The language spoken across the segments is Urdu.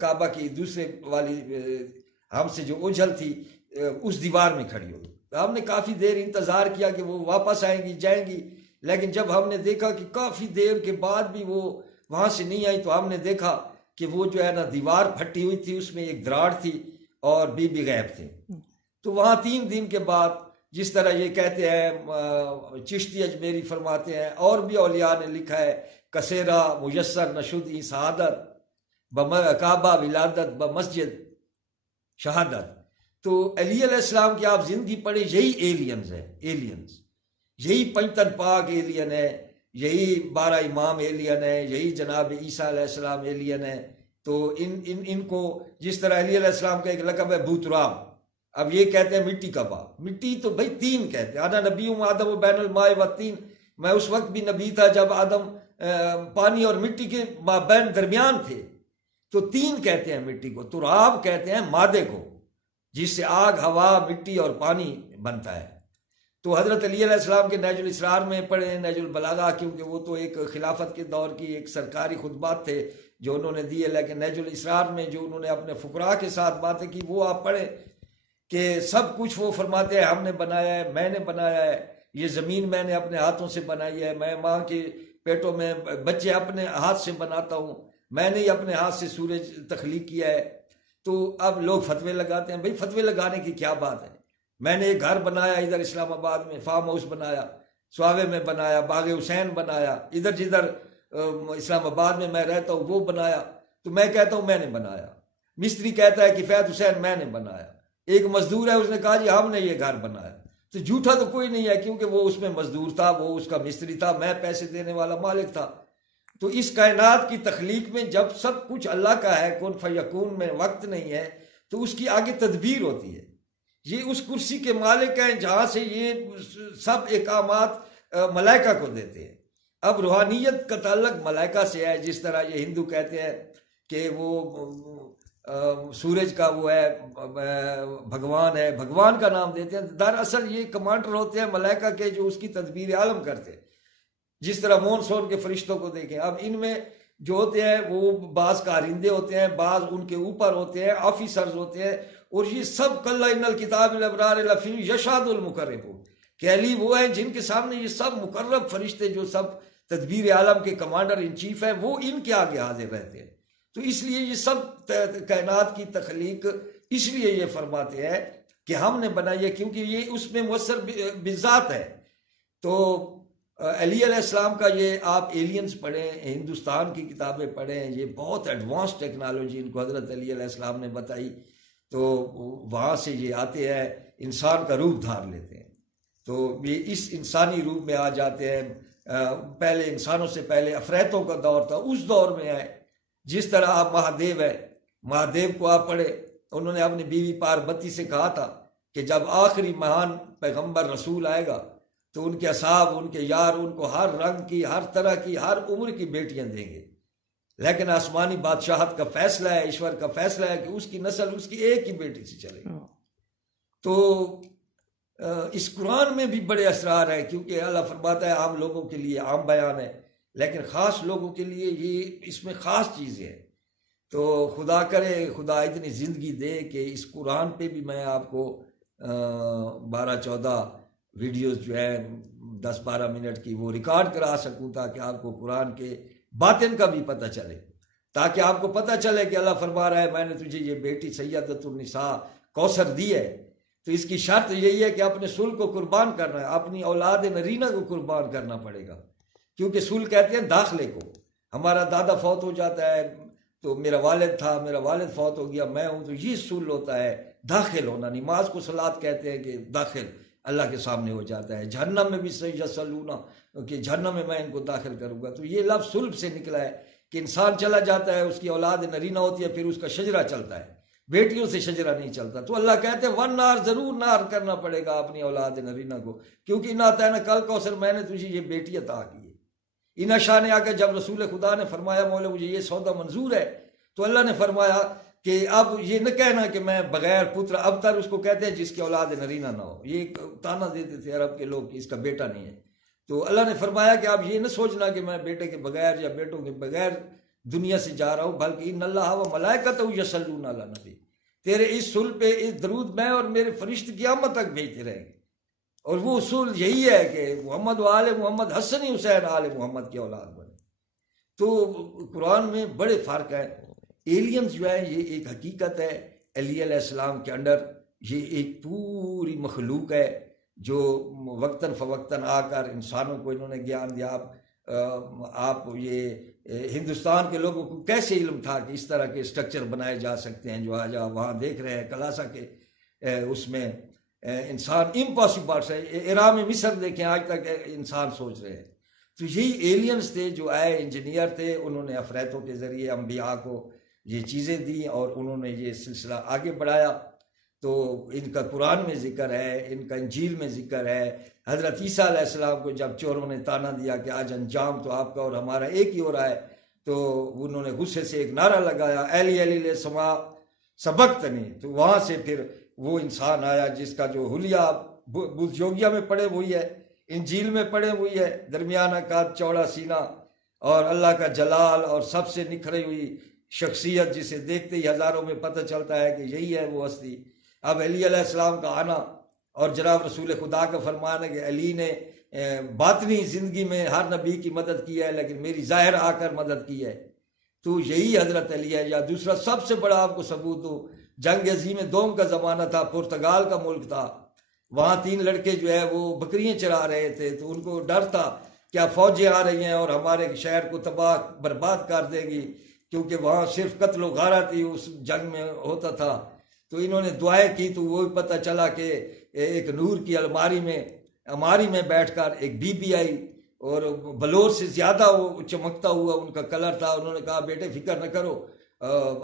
کعبہ کی دوسرے والی ہم سے جو اوجھل تھی اس دیوار میں کھڑی ہو گئی. ہم نے کافی دیر انتظار کیا کہ وہ واپس آئیں گی جائیں گی، لیکن جب ہم نے دیکھا کہ کافی دیر کے بعد بھی وہ وہاں سے نہیں آئی تو ہم نے دیکھا کہ وہ جو ہے نا دیوار پھٹی ہوئی تھی، اس میں ایک دراڑ تھی اور بی بی غیب تھے. تو وہاں 3 دن کے بعد جس طرح یہ کہتے ہیں چشتی اجمیری فرماتے ہیں اور بھی اولیاء نے لکھا ہے کسیرا میسر نشد ای سعادت کعبہ ولادت بمسجد شہادت. تو علی علیہ السلام کی آپ زندگی پڑھیں، یہی ایلینز ہیں، ایلینز یہی پنجتن پاک ایلین ہے، یہی 12 امام ایلین ہے، یہی جناب عیسیٰ علیہ السلام ایلین ہے. تو ان کو جس طرح علی علیہ السلام کا ایک لقب ہے بھوترام، اب یہ کہتے ہیں مٹی کا باپ. مٹی تو بھائی 3 کہتے ہیں، انا نبی آدم و بین الماء والطین، میں اس وقت بھی نبی تھا جب آدم پانی اور مٹی کے مابین درمیان تھے. تو 3 کہتے ہیں مٹی کو. تراب کہتے ہیں مادے کو جس سے آگ ہوا مٹی اور پانی بنتا ہے. تو حضرت علی علیہ السلام کے نہج الاسرار میں پڑھیں، نہج البلاغہ، کیونکہ وہ تو ایک خلافت کے دور کی ایک سرکاری خطبات تھے جو انہوں نے دیے، لیکن نہج الاسرار میں جو انہوں نے اپنے فقراء کے ساتھ باتیں کی وہ آپ پڑھیں کہ سب کچھ وہ فرماتے ہیں ہم نے بنایا ہے، میں نے بنایا ہے، یہ زمین میں نے اپنے ہاتھوں سے بنائی ہے، میں ماں کے پیٹوں میں بچے اپنے ہاتھ سے بناتا ہوں، میں نے ہی اپنے ہاتھ سے سورج تخلیق کیا ہے. تو اب لوگ فتوے لگاتے ہیں. بھئی فتوے لگانے کی کیا بات ہے؟ میں نے ایک گھر بنایا ادھر اسلام آباد میں، فارم ہاؤس بنایا، سواوے میں بنایا، باغ حسین بنایا، ادھر جدھر اسلام آباد میں رہتا ہوں وہ بنایا. تو میں کہتا ہوں میں نے بنایا. مستری کہتا ہے کہ فیض حسین میں نے بنایا. ایک مزدور ہے، اس نے کہا جی ہم نے یہ گھر بنایا. تو جھوٹا تو کوئی نہیں ہے کیونکہ وہ اس میں مزدور تھا، وہ اس کا مستری تھا، میں پیسے دینے والا مالک تھا. تو اس کائنات کی تخلیق میں جب سب کچھ اللہ کا ہے، کن فیکون میں وقت نہیں ہے، تو اس کی آگے تدبیر ہوتی ہے. یہ اس کرسی کے مالک ہیں جہاں سے یہ سب احکامات ملائکہ کو دیتے ہیں. اب روحانیت کا تعلق ملائکہ سے ہے. جس طرح یہ ہندو کہتے ہیں کہ وہ سورج کا وہ ہے بھگوان ہے، بھگوان کا نام دیتے ہیں، دراصل یہ کمانڈر ہوتے ہیں ملائکہ کے جو اس کی تدبیر عالم کرتے ہیں. جس طرح مونسون کے فرشتوں کو دیکھیں، اب ان میں جو ہوتے ہیں وہ بعض کارندے ہوتے ہیں، بعض ان کے اوپر ہوتے ہیں، آفیسرز ہوتے ہیں، اور یہ سب کلا ان الکتاب الابرار لفی یشہد المقربون کہ علی وہ ہیں جن کے سامنے یہ سب مقرب فرشتے جو سب تدبیر عالم کے کمانڈر ان چیف ہیں وہ ان کے آگے حاضر رہتے ہیں. تو اس لیے یہ سب کائنات کی تخلیق اس لیے یہ فرماتے ہیں کہ ہم نے بنائی ہے کیونکہ یہ اس میں مؤثر بذات ہے. تو علی علیہ السلام کا یہ آپ ایلینز پڑھیں، ہندوستان کی کتابیں پڑھیں، یہ بہت ایڈوانس ٹیکنالوجی ان کو حضرت علی علیہ السلام نے بتائی. تو وہاں سے یہ آتے ہیں، انسان کا روپ دھار لیتے ہیں. تو یہ اس انسانی روپ میں آ جاتے ہیں. پہلے انسانوں سے پہلے افریتوں کا دور تھا، اس دور میں آئے. جس طرح آپ مہادیو ہے، مہادیو کو آپ پڑھے، انہوں نے اپنی بیوی پاربتی سے کہا تھا کہ جب آخری مہان پیغمبر رسول آئے گا تو ان کے اصحاب، ان کے یار ان کو ہر رنگ کی، ہر طرح کی، ہر عمر کی بیٹیاں دیں گے. لیکن آسمانی بادشاہت کا فیصلہ ہے، ایشور کا فیصلہ ہے کہ اس کی نسل اس کی ایک ہی بیٹی سے چلے گی. تو اس قرآن میں بھی بڑے اسرار ہیں کیونکہ اللہ فرماتا ہے عام لوگوں کے لیے عام بیان ہے، لیکن خاص لوگوں کے لیے یہ اس میں خاص چیزیں ہیں. تو خدا کرے خدا اتنی زندگی دے کہ اس قرآن پہ بھی میں آپ کو 12-14 ویڈیوز جو ہیں 10-12 منٹ کی وہ ریکارڈ کرا سکوں تاکہ آپ کو قرآن کے باطن کا بھی پتہ چلے، تاکہ آپ کو پتہ چلے کہ اللہ فرما رہا ہے میں نے تجھے یہ بیٹی سیدۃ النساء کوثر دی ہے. تو اس کی شرط یہی ہے کہ اپنے سل کو قربان کرنا ہے، اپنی اولاد نرینہ کو قربان کرنا پڑے گا. کیونکہ سل کہتے ہیں داخلے کو. ہمارا دادا فوت ہو جاتا ہے تو میرا والد تھا، میرا والد فوت ہو گیا، میں ہوں، تو یہ سل ہوتا ہے داخل ہونا. نماز کو صلاۃ کہتے ہیں کہ داخل اللہ کے سامنے ہو جاتا ہے. جہنم میں بھی یصلون کہ جہنم میں ان کو داخل کروں گا. تو یہ لفظ سلب سے نکلا ہے کہ انسان چلا جاتا ہے، اس کی اولاد نرینہ ہوتی ہے، پھر اس کا شجرہ چلتا ہے، بیٹیوں سے شجرہ نہیں چلتا. تو اللہ کہتے ہیں ون نار، ضرور نار کرنا پڑے گا اپنی اولاد نرینہ کو، کیونکہ ان آتا ہے نا کل کوثر میں نے تجھے یہ بیٹی عطا کی ہے. ان شاہ نے آ کے جب رسول خدا نے فرمایا مولا مجھے یہ سودا منظور ہے، تو اللہ نے فرمایا کہ اب یہ نہ کہنا کہ میں بغیر پتر، اب تر اس کو کہتے ہیں جس کی اولاد نرینہ نہ ہو. یہ تانا دیتے تھے عرب کے لوگ کہ اس کا بیٹا نہیں ہے. تو اللہ نے فرمایا کہ اب یہ نہ سوچنا کہ میں بیٹے کے بغیر یا بیٹوں کے بغیر دنیا سے جا رہا ہوں، بلکہ ان اللہ و ملائکتہ یصلون علی النبی، تیرے اس صلح پہ اس درود میں اور میرے فرشتے قیامت تک بھیجتے رہیں گے۔ اور وہ اصول یہی ہے کہ محمد و آل محمد، حسن حسین آل محمد کی اولاد بنے۔ تو قرآن میں بڑے فرق ہیں۔ ایلینز جو ہے یہ ایک حقیقت ہے، علی علیہ السلام کے انڈر یہ ایک پوری مخلوق ہے جو وقتاً فوقتاً آ کر انسانوں کو انہوں نے گیان دیا۔ آپ یہ ہندوستان کے لوگوں کو کیسے علم تھا کہ اس طرح کے اسٹرکچر بنائے جا سکتے ہیں جو آج وہاں دیکھ رہے ہیں کلاسا کے اس میں انسان امپاسبل ہے۔ ایران میں مصر دیکھیں، آج تک انسان سوچ رہے ہیں۔ تو یہی ایلینز تھے جو آئے، انجینئر تھے، انہوں نے افریتوں کے ذریعے انبیاء کو یہ چیزیں دی اور انہوں نے یہ سلسلہ آگے بڑھایا۔ تو ان کا قرآن میں ذکر ہے، ان کا انجیل میں ذکر ہے۔ حضرت عیسیٰ علیہ السلام کو جب چوروں نے تانا دیا کہ آج انجام تو آپ کا اور ہمارا ایک ہی ہو رہا ہے، تو انہوں نے غصے سے ایک نعرہ لگایا، ایلی ایلی لے سما سبقتنی۔ تو وہاں سے پھر وہ انسان آیا جس کا جو حلیہ بدھ یوگیا میں پڑے وہی ہے، انجیل میں پڑے وہی ہے، درمیانہ قد، چوڑا سینہ اور اللہ کا جلال اور سب سے نکھری ہوئی شخصیت جسے دیکھتے ہی ہزاروں میں پتہ چلتا ہے کہ یہی ہے وہ ہستی۔ اب علی علیہ السلام کا آنا اور جناب رسول خدا کا فرمان ہے کہ علی نے باطنی زندگی میں ہر نبی کی مدد کی ہے لیکن میری ظاہر آ کر مدد کی ہے، تو یہی حضرت علی ہے۔ یا دوسرا سب سے بڑا آپ کو ثبوت دو، جنگ عظیم دوم کا زمانہ تھا، پرتگال کا ملک تھا، وہاں 3 لڑکے جو ہے وہ بکریاں چرا رہے تھے، تو ان کو ڈر تھا کیا فوجیں آ رہی ہیں اور ہمارے شہر کو تباہ برباد کر دے گی، کیونکہ وہاں صرف قتل و غارت ہی اس جنگ میں ہوتا تھا۔ تو انہوں نے دعائیں کی تو وہ بھی پتہ چلا کہ ایک نور کی الماری میں بیٹھ کر ایک بی بی آئی اور بلور سے زیادہ وہ چمکتا ہوا ان کا کلر تھا۔ انہوں نے کہا بیٹے فکر نہ کرو،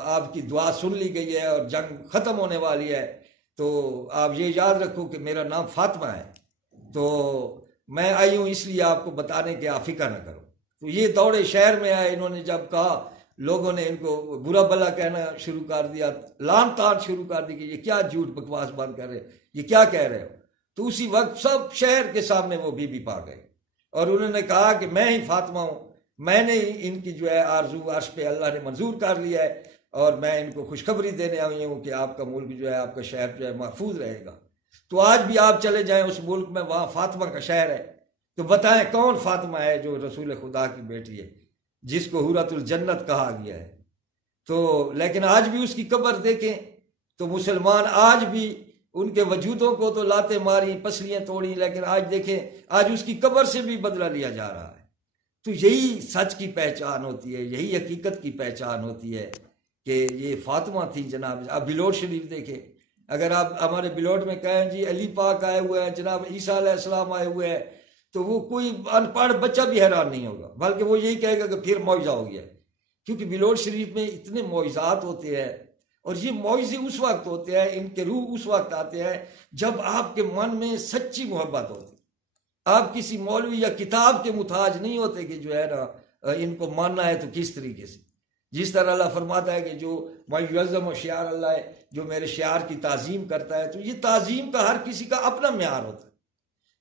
آپ کی دعا سن لی گئی ہے اور جنگ ختم ہونے والی ہے، تو آپ یہ یاد رکھو کہ میرا نام فاطمہ ہے، تو میں آئی ہوں اس لیے آپ کو بتانے کہ آپ فکر نہ کرو۔ تو یہ دوڑے شہر میں آئے، انہوں نے جب کہا لوگوں نے ان کو برا بلا کہنا شروع کر دیا، لان تان شروع کر دی کہ یہ کیا جھوٹ بکواس بند کر رہے، یہ کیا کہہ رہے ہو۔ تو اسی وقت سب شہر کے سامنے وہ بی بی پا گئے اور انہوں نے کہا کہ میں ہی فاطمہ ہوں، میں نے ہی ان کی جو ہے آرزو عرش پہ اللہ نے منظور کر لیا ہے اور میں ان کو خوشخبری دینے آئی ہوں کہ آپ کا ملک جو ہے، آپ کا شہر جو ہے محفوظ رہے گا۔ تو آج بھی آپ چلے جائیں اس ملک میں، وہاں فاطمہ کا شہر ہے، تو بتائیں کون فاطمہ ہے جو رسول خدا کی بیٹی ہے جس کو حورۃ الجنت کہا گیا ہے۔ تو لیکن آج بھی اس کی قبر دیکھیں تو مسلمان آج بھی ان کے وجودوں کو تو لاتے ماری، پسلیاں توڑی، لیکن آج دیکھیں آج اس کی قبر سے بھی بدلہ لیا جا رہا ہے۔ تو یہی سچ کی پہچان ہوتی ہے، یہی حقیقت کی پہچان ہوتی ہے کہ یہ فاطمہ تھی جناب۔ اب بلوٹ شریف دیکھیں، اگر آپ ہمارے بلوٹ میں کہیں جی علی پاک آئے ہوئے ہیں، جناب عیسیٰ علیہ السلام آئے ہوئے ہیں، تو وہ کوئی ان پڑھ بچہ بھی حیران نہیں ہوگا، بلکہ وہ یہی کہے گا کہ پھر معجزہ ہو گیا، کیونکہ بلوٹ شریف میں اتنے معجزات ہوتے ہیں اور یہ معجزے اس وقت ہوتے ہیں، ان کے روح اس وقت آتے ہیں جب آپ کے من میں سچی محبت ہوتی ہے۔ آپ کسی مولوی یا کتاب کے محتاج نہیں ہوتے کہ جو ہے نا ان کو ماننا ہے تو کس طریقے سے، جس طرح اللہ فرماتا ہے کہ جو معظم و شعار اللہ ہے، جو میرے شعار کی تعظیم کرتا ہے، تو یہ تعظیم کا ہر کسی کا اپنا معیار ہوتا ہے۔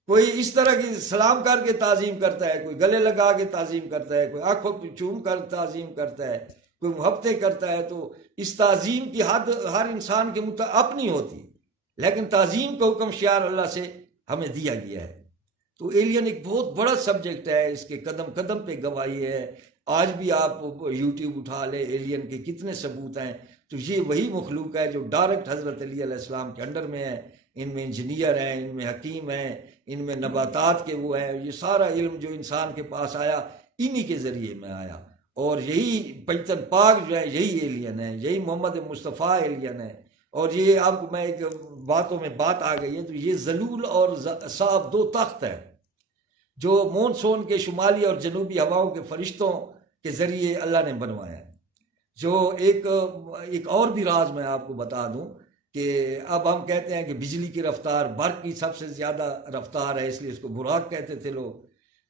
کوئی اس طرح کی سلام کر کے تعظیم کرتا ہے، کوئی گلے لگا کے تعظیم کرتا ہے، کوئی آنکھوں پہ چوم کر تعظیم کرتا ہے، کوئی محبتیں کرتا ہے۔ تو اس تعظیم کی حد ہر انسان کے اپنی ہوتی ہے، لیکن تعظیم کا حکم شعار اللہ سے ہمیں دیا گیا ہے۔ تو ایلین ایک بہت بڑا سبجیکٹ ہے، اس کے قدم قدم پہ گواہی ہے۔ آج بھی آپ یوٹیوب اٹھا لے، ایلین کے کتنے ثبوت ہیں۔ تو یہ وہی مخلوق ہے جو ڈائریکٹ حضرت علی علیہ السلام کے انڈر میں ہے، ان میں انجینئر ہیں، ان میں حکیم ہیں، ان میں نباتات کے وہ ہیں۔ یہ سارا علم جو انسان کے پاس آیا انہی کے ذریعے میں آیا، اور یہی پنجتن پاک جو ہے یہی ایلین ہے، یہی محمد مصطفیٰ ایلین ہے۔ اور یہ آپ کو میں ایک باتوں میں بات آ گئی ہے، تو یہ ذلول اور صاف 2 تخت ہیں جو مونسون کے شمالی اور جنوبی ہواؤں کے فرشتوں کے ذریعے اللہ نے بنوایا ہے۔ جو ایک اور بھی راز میں آپ کو بتا دوں کہ اب ہم کہتے ہیں کہ بجلی کی رفتار برق کی سب سے زیادہ رفتار ہے، اس لیے اس کو براق کہتے تھے لوگ،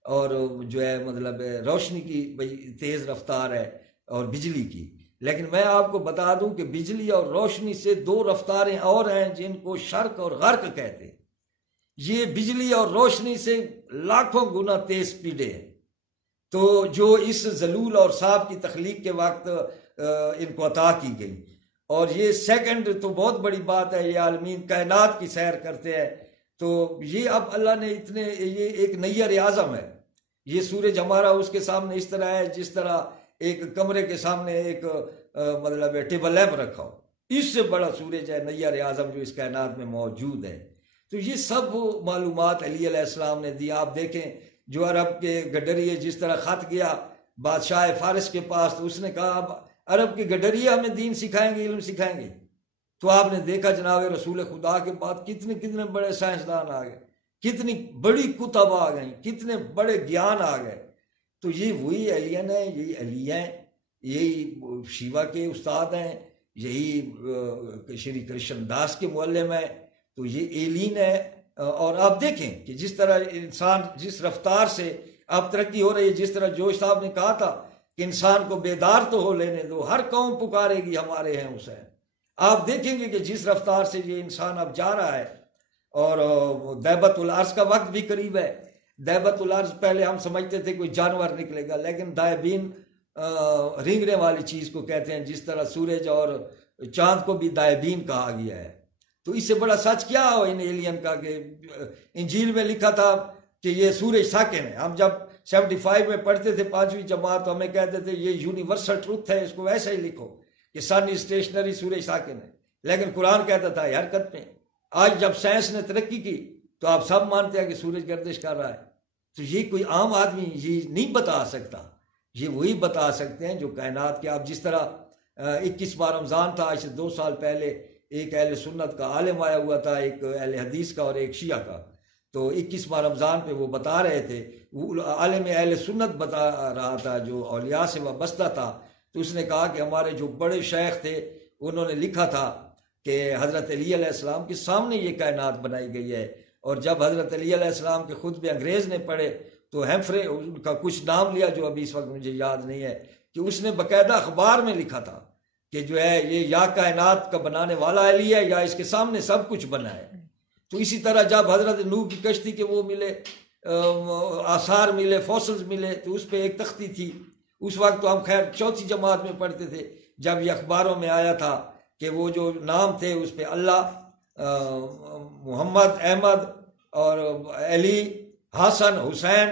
اور جو ہے مطلب روشنی کی تیز رفتار ہے اور بجلی کی۔ لیکن میں آپ کو بتا دوں کہ بجلی اور روشنی سے 2 رفتاریں اور ہیں جن کو شرق اور غرق کہتے ہیں۔ یہ بجلی اور روشنی سے لاکھوں گنا تیز سپیڈیں ہیں، تو جو اس ذلول اور صاحب کی تخلیق کے وقت ان کو عطا کی گئی. اور یہ سیکنڈ تو بہت بڑی بات ہے، یہ عالمین کائنات کی سیر کرتے ہیں. تو یہ اب اللہ نے یہ ایک نیر اعظم ہے. یہ سورج ہمارا اس کے سامنے اس طرح ہے جس طرح ایک کمرے کے سامنے ایک مطلب ٹیبل لیمپ رکھا ہو. اس سے بڑا سورج ہے نیر اعظم جو اس کائنات میں موجود ہے. تو یہ سب معلومات علی علیہ السلام نے دی. آپ دیکھیں جو عرب کے گڈریے جس طرح خط گیا بادشاہ فارس کے پاس، تو اس نے کہا اب عرب کے گڈریے ہمیں دین سکھائیں گے، علم سکھائیں گے. تو آپ نے دیکھا جناب رسول خدا کے بعد کتنے بڑے سائنسدان آ گئے، کتنی بڑی کتب آ گئیں، کتنے بڑے گیان آ گئے. تو یہ وہی ایلین ہے، یہی علی ہیں، یہی شیوا کے استاد ہیں، یہی شری کرشن داس کے معلم ہیں. تو یہ ایلین ہے. اور آپ دیکھیں کہ جس طرح انسان جس رفتار سے اب ترقی ہو رہی ہے، جس طرح جوش صاحب نے کہا تھا کہ انسان کو بیدار تو ہو لینے دو، ہر قوم پکارے گی ہمارے ہیں حسین. آپ دیکھیں گے کہ جس رفتار سے یہ انسان اب جا رہا ہے. اور دیبت الارض کا وقت بھی قریب ہے. دیبت الارض پہلے ہم سمجھتے تھے کوئی جانور نکلے گا، لیکن دائبین رینگنے والی چیز کو کہتے ہیں، جس طرح سورج اور چاند کو بھی دائبین کہا گیا ہے. تو اس سے بڑا سچ کیا ہو ان ایلین کا کہ انجیل میں لکھا تھا کہ یہ سورج ساکن ہے. ہم جب 75 میں پڑھتے تھے 5ویں جماعت، تو ہمیں کہتے تھے یہ یونیورسل ٹروتھ ہے، اس کو ویسے ہی لکھو کہ سن اسٹیشنری، سورج ساکن ہے. لیکن قرآن کہتا تھا حرکت میں. آج جب سائنس نے ترقی کی تو آپ سب مانتے ہیں کہ سورج گردش کر رہا ہے. تو یہ کوئی عام آدمی یہ نہیں بتا سکتا. یہ وہی بتا سکتے ہیں جو کائنات کے. آپ جس طرح 21واں رمضان تھا آج سے 2 سال پہلے، ایک اہل سنت کا عالم آیا ہوا تھا، ایک اہل حدیث کا اور ایک شیعہ کا. تو 21واں رمضان پہ وہ بتا رہے تھے، وہ عالم اہل سنت بتا رہا تھا جو اولیاء سے وابستہ تھا. تو اس نے کہا کہ ہمارے جو بڑے شیخ تھے انہوں نے لکھا تھا کہ حضرت علی علیہ السلام کے سامنے یہ کائنات بنائی گئی ہے. اور جب حضرت علی علیہ السلام کے خطبے انگریز نے پڑھے تو ہیمفرے ان کا کچھ نام لیا جو ابھی اس وقت مجھے یاد نہیں ہے، کہ اس نے باقاعدہ اخبار میں لکھا تھا کہ جو ہے یہ یا کائنات کا بنانے والا علی ہے یا اس کے سامنے سب کچھ بنا ہے. تو اسی طرح جب حضرت نوح کی کشتی کے وہ ملے آثار ملے، فوسلز ملے، تو اس پہ ایک تختی تھی. اس وقت تو ہم خیر 4تھی جماعت میں پڑھتے تھے، جب یہ اخباروں میں آیا تھا کہ وہ جو نام تھے اس پہ اللہ، محمد، احمد اور علی، حسن، حسین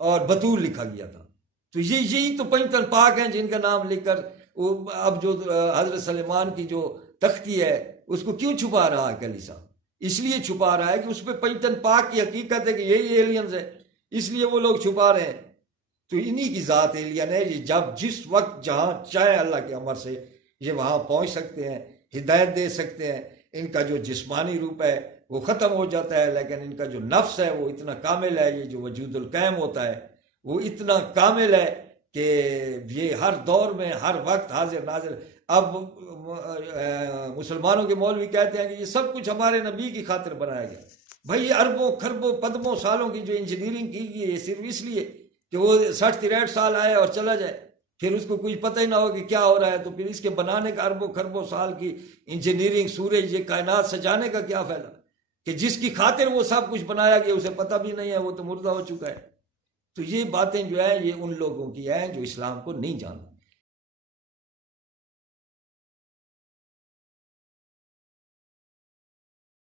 اور بطول لکھا گیا تھا. تو یہی تو 55 پاک ہیں جن کا نام لکھ کر اب جو حضرت سلیمان کی جو تختی ہے اس کو کیوں چھپا رہا ہے کلیسا؟ اس لیے چھپا رہا ہے کہ اس پہ 55 پاک کی حقیقت ہے کہ یہی ایلینز ہے، اس لیے وہ لوگ چھپا رہے ہیں. تو انہی کی ذات ایلین ہے. یہ جب جس وقت جہاں چاہے اللہ کے امر سے یہ وہاں پہنچ سکتے ہیں، ہدایت دے سکتے ہیں. ان کا جو جسمانی روپ ہے وہ ختم ہو جاتا ہے، لیکن ان کا جو نفس ہے وہ اتنا کامل ہے. یہ جو وجود القیم ہوتا ہے وہ اتنا کامل ہے کہ یہ ہر دور میں ہر وقت حاضر ناظر. اب مسلمانوں کے مولوی کہتے ہیں کہ یہ سب کچھ ہمارے نبی کی خاطر بنایا گیا. بھائی یہ اربوں کھربوں پدموں سالوں کی جو انجینئرنگ کی گئی ہے صرف اس لیے کہ وہ 60-63 سال آئے اور چلا جائے، پھر اس کو کچھ پتہ ہی نہ ہو کہ کیا ہو رہا ہے. تو پھر اس کے بنانے کا اربوں کھربوں سال کی انجینئرنگ، سورج، یہ کائنات سجانے کا کیا فائدہ کہ جس کی خاطر وہ سب کچھ بنایا گیا اسے پتہ بھی نہیں ہے، وہ تو مردہ ہو چکا ہے. تو یہ باتیں جو ہیں یہ ان لوگوں کی ہیں جو اسلام کو نہیں جانتے.